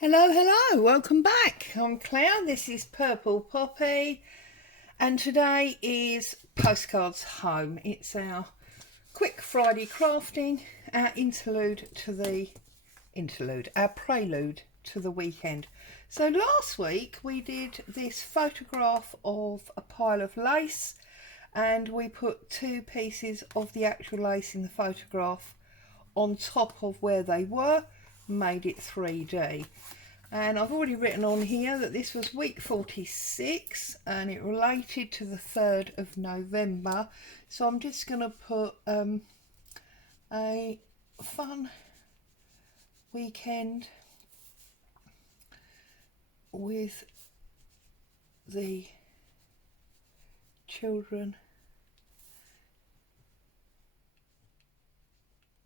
Hello, hello, welcome back. I'm Claire, this is Purple Poppy, and today is Postcards Home. It's our quick Friday crafting, our our prelude to the weekend. So last week we did this photograph of a pile of lace, and we put two pieces of the actual lace in the photograph on top of where they were, made it 3D. And I've already written on here that this was week 46 and it related to the 3rd of November. So I'm just going to put a fun weekend with the children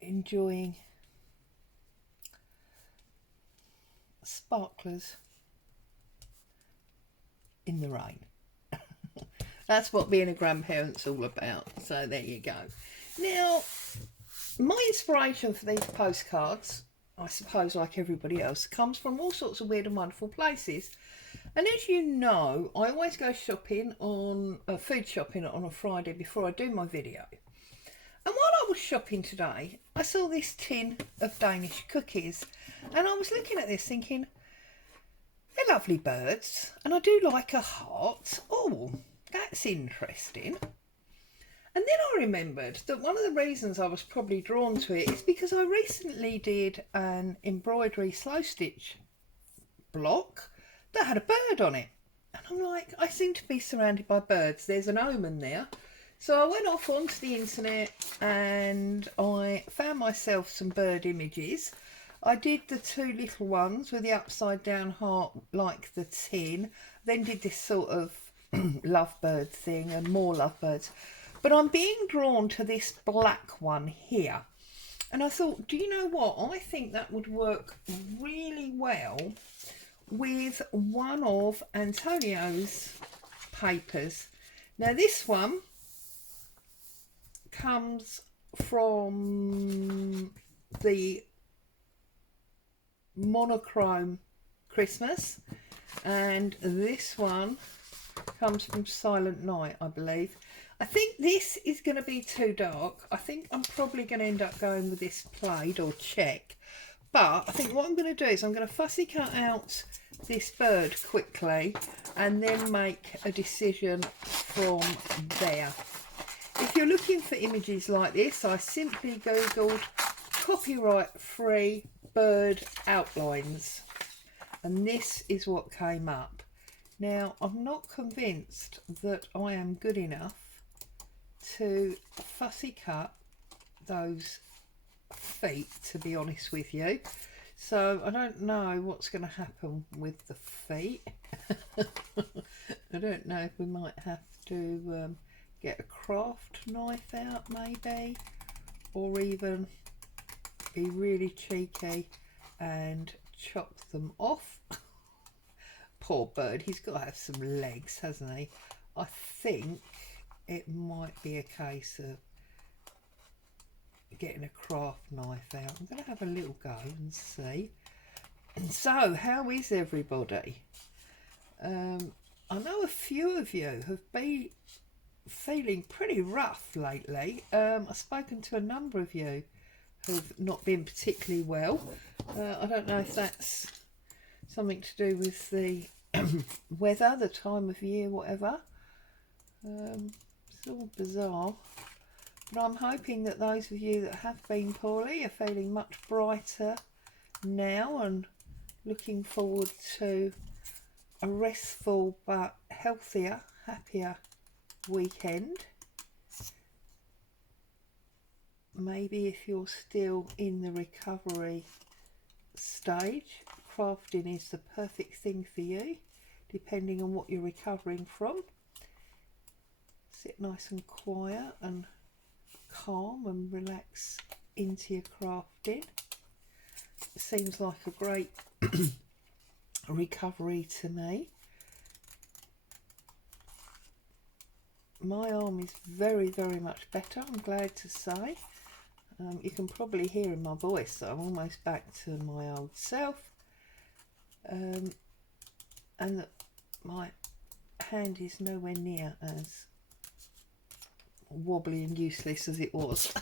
enjoying sparklers in the rain. That's what being a grandparent's all about. So there you go. Now, my inspiration for these postcards, I suppose like everybody else, comes from all sorts of weird and wonderful places. And as you know, I always go shopping on food shopping on a Friday before I do my video. And while I was shopping today, I saw this tin of Danish cookies, and I was looking at this thinking, they're lovely birds, and I do like a heart. Oh, that's interesting. And then I remembered that one of the reasons I was probably drawn to it is because I recently did an embroidery slow stitch block that had a bird on it. And I'm like, I seem to be surrounded by birds. There's an omen there. So I went off onto the internet and I found myself some bird images. I did the two little ones with the upside down heart like the tin, then did this sort of lovebird thing and more lovebirds. But I'm being drawn to this black one here. And I thought, do you know what? I think that would work really well with one of Antonio's papers. Now this one comes from the monochrome Christmas, and this one comes from Silent Night, I believe. I think this is going to be too dark. I think I'm probably going to end up going with this plaid or check, but I think what I'm going to do is I'm going to fussy cut out this bird quickly and then make a decision from there. If you're looking for images like this, I simply googled copyright free bird outlines, and this is what came up. Now, I'm not convinced that I am good enough to fussy cut those feet, to be honest with you. So I don't know what's going to happen with the feet. I don't know if we might have to get a craft knife out maybe, or even be really cheeky and chop them off. Poor bird, he's got to have some legs, hasn't he? I think it might be a case of getting a craft knife out. I'm going to have a little go and see. And so, how is everybody? I know a few of you have been feeling pretty rough lately. I've spoken to a number of you who've not been particularly well. I don't know if that's something to do with the weather, the time of year, whatever. It's all bizarre. But I'm hoping that those of you that have been poorly are feeling much brighter now and looking forward to a restful but healthier, happier weekend. Maybe if you're still in the recovery stage, crafting is the perfect thing for you, depending on what you're recovering from. Sit nice and quiet and calm and relax into your crafting. It seems like a great recovery to me. My arm is very, very much better, I'm glad to say. You can probably hear in my voice that I'm almost back to my old self. and that my hand is nowhere near as wobbly and useless as it was.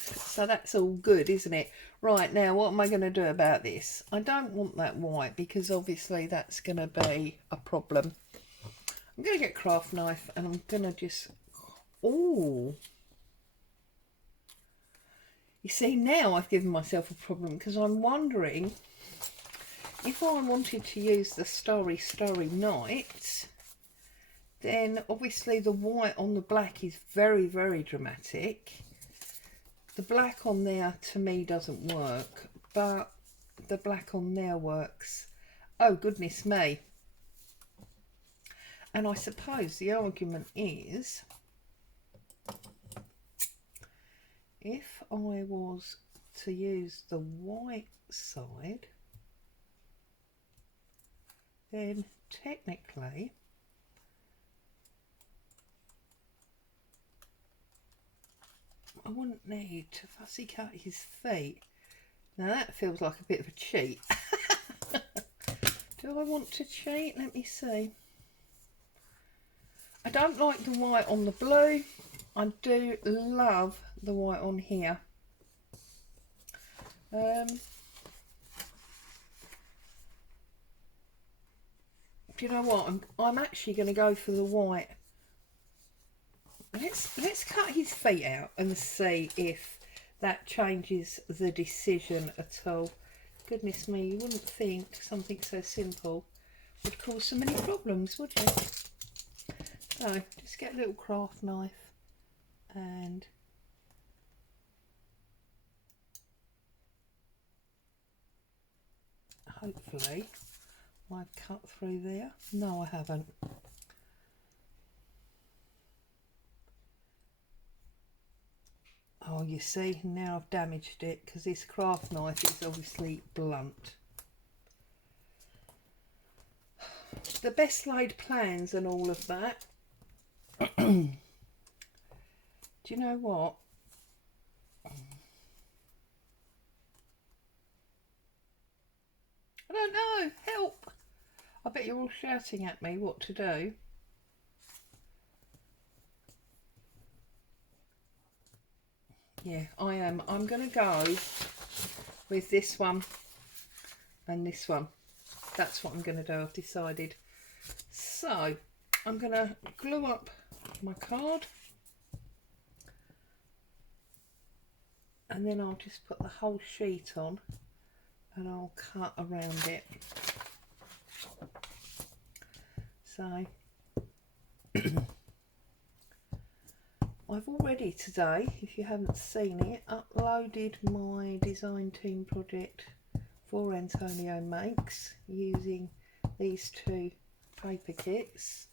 So that's all good, isn't it? Right, now what am I going to do about this? I don't want that white because obviously that's going to be a problem. I'm going to get a craft knife and I'm going to just... Oh! You see, now I've given myself a problem because I'm wondering if I wanted to use the Starry Night, then obviously the white on the black is very, very dramatic. The black on there to me doesn't work, but the black on there works. Oh, goodness me. And I suppose the argument is, if I was to use the white side, then technically I wouldn't need to fussy cut his feet. Now that feels like a bit of a cheat. Do I want to cheat? Let me see. I don't like the white on the blue. I do love the white on here. Do you know what? I'm actually going to go for the white. Let's cut his feet out and see if that changes the decision at all. Goodness me, you wouldn't think something so simple would cause so many problems, would you? So just get a little craft knife and hopefully I've cut through there. No, I haven't. Oh, you see, now I've damaged it because this craft knife is obviously blunt. The best laid plans and all of that. Do you know what? I don't know. Help! I bet you're all shouting at me what to do. Yeah, I am. I'm going to go with this one and this one. That's what I'm going to do, I've decided. So, I'm going to glue up my card. And then I'll just put the whole sheet on and I'll cut around it. So, I've already today, if you haven't seen it, uploaded my design team project for Antonio Makes using these two paper kits.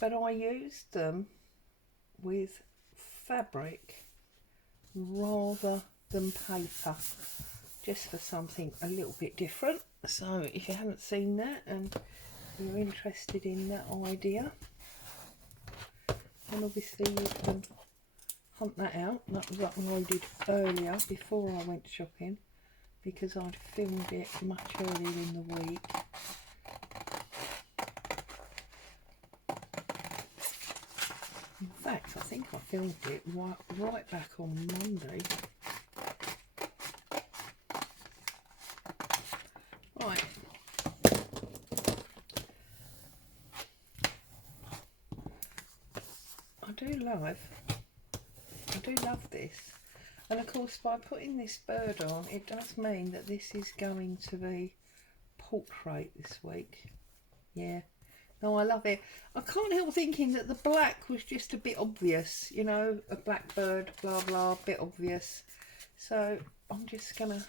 But I used them with fabric rather than paper, just for something a little bit different. So if you haven't seen that and you're interested in that idea, then obviously you can hunt that out. That was uploaded earlier before I went shopping because I'd filmed it much earlier in the week. In fact, I think I filmed it right back on Monday. Right. I do love this. And of course, by putting this bird on, it does mean that this is going to be portrait this week. Yeah. No, I love it. I can't help thinking that the black was just a bit obvious, you know, a black bird, blah, blah, a bit obvious. So I'm just going to...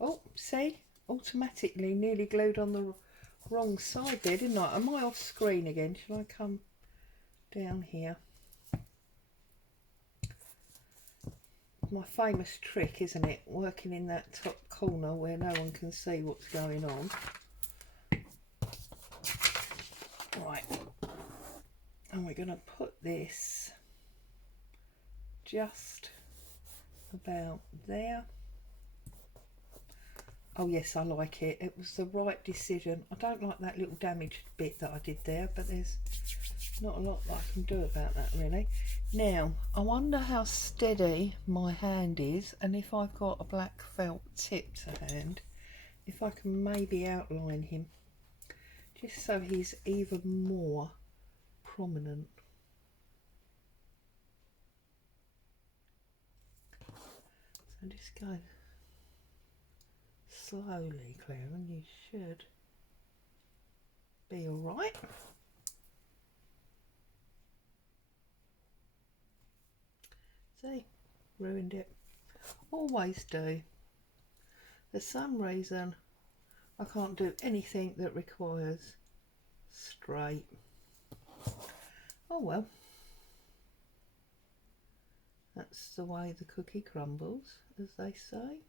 Oh, see? Automatically nearly glued on the wrong side there, didn't I? Am I off screen again? Shall I come down here? My famous trick, isn't it? Working in that top corner where no one can see what's going on. Right, and we're going to put this just about there. Oh yes, I like it. It was the right decision. I don't like that little damaged bit that I did there, but there's not a lot that I can do about that really. Now, I wonder how steady my hand is, and if I've got a black felt tip to hand, if I can maybe outline him, just so he's even more prominent. So just go slowly, Claire, and you should be all right. See, ruined it. Always do. For some reason, I can't do anything that requires straight. Oh well. That's the way the cookie crumbles, as they say.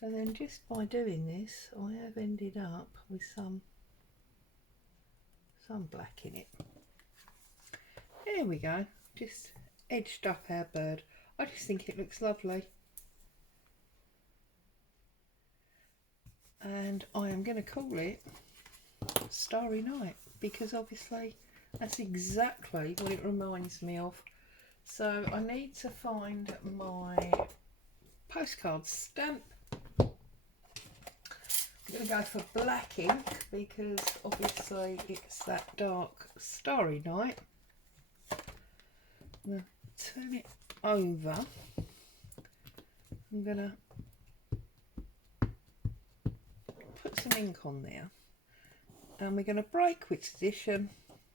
So then just by doing this, I have ended up with some black in it. There we go, just edged up our bird. I just think it looks lovely. And I am going to call it Starry Night, because obviously that's exactly what it reminds me of. So I need to find my postcard stamp. I'm going to go for black ink because obviously it's that dark starry night. I'm going to turn it over. I'm going to put some ink on there, and we're going to break which edition,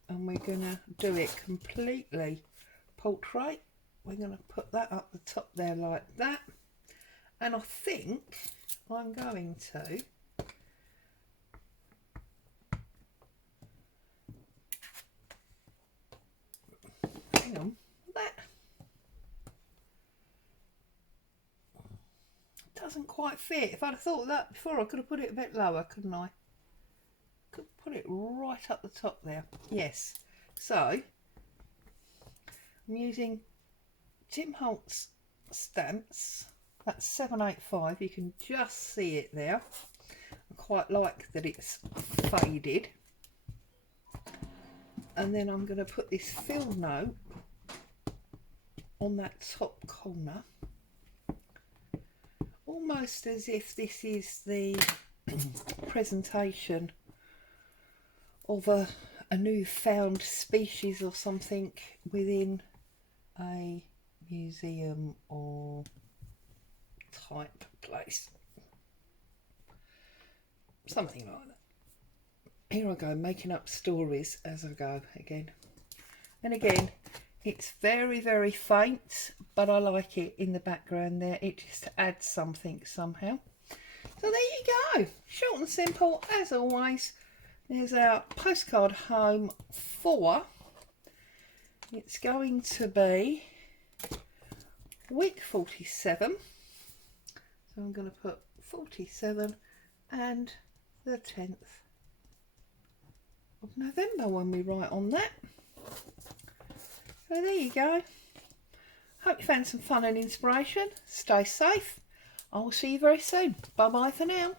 and we're going to do it completely portrait. We're going to put that up the top there like that, and I think I'm going to hang on, that doesn't quite fit. If I'd have thought of that before, I could have put it a bit lower, couldn't I? Could put it right up the top there. Yes. So I'm using Tim Holtz stamps. That's 785. You can just see it there. I quite like that it's faded. And then I'm going to put this fill note on that top corner, almost as if this is the presentation of a newfound species or something within a museum or type place, something like that. Here I go, making up stories as I go again and again. It's very, very faint, but I like it in the background there. It just adds something somehow. So there you go, short and simple as always. There's our postcard home 4. It's going to be week 47. So I'm going to put 47 and the 10th of November when we write on that. So there you go. Hope you found some fun and inspiration. Stay safe. I will see you very soon. Bye bye for now.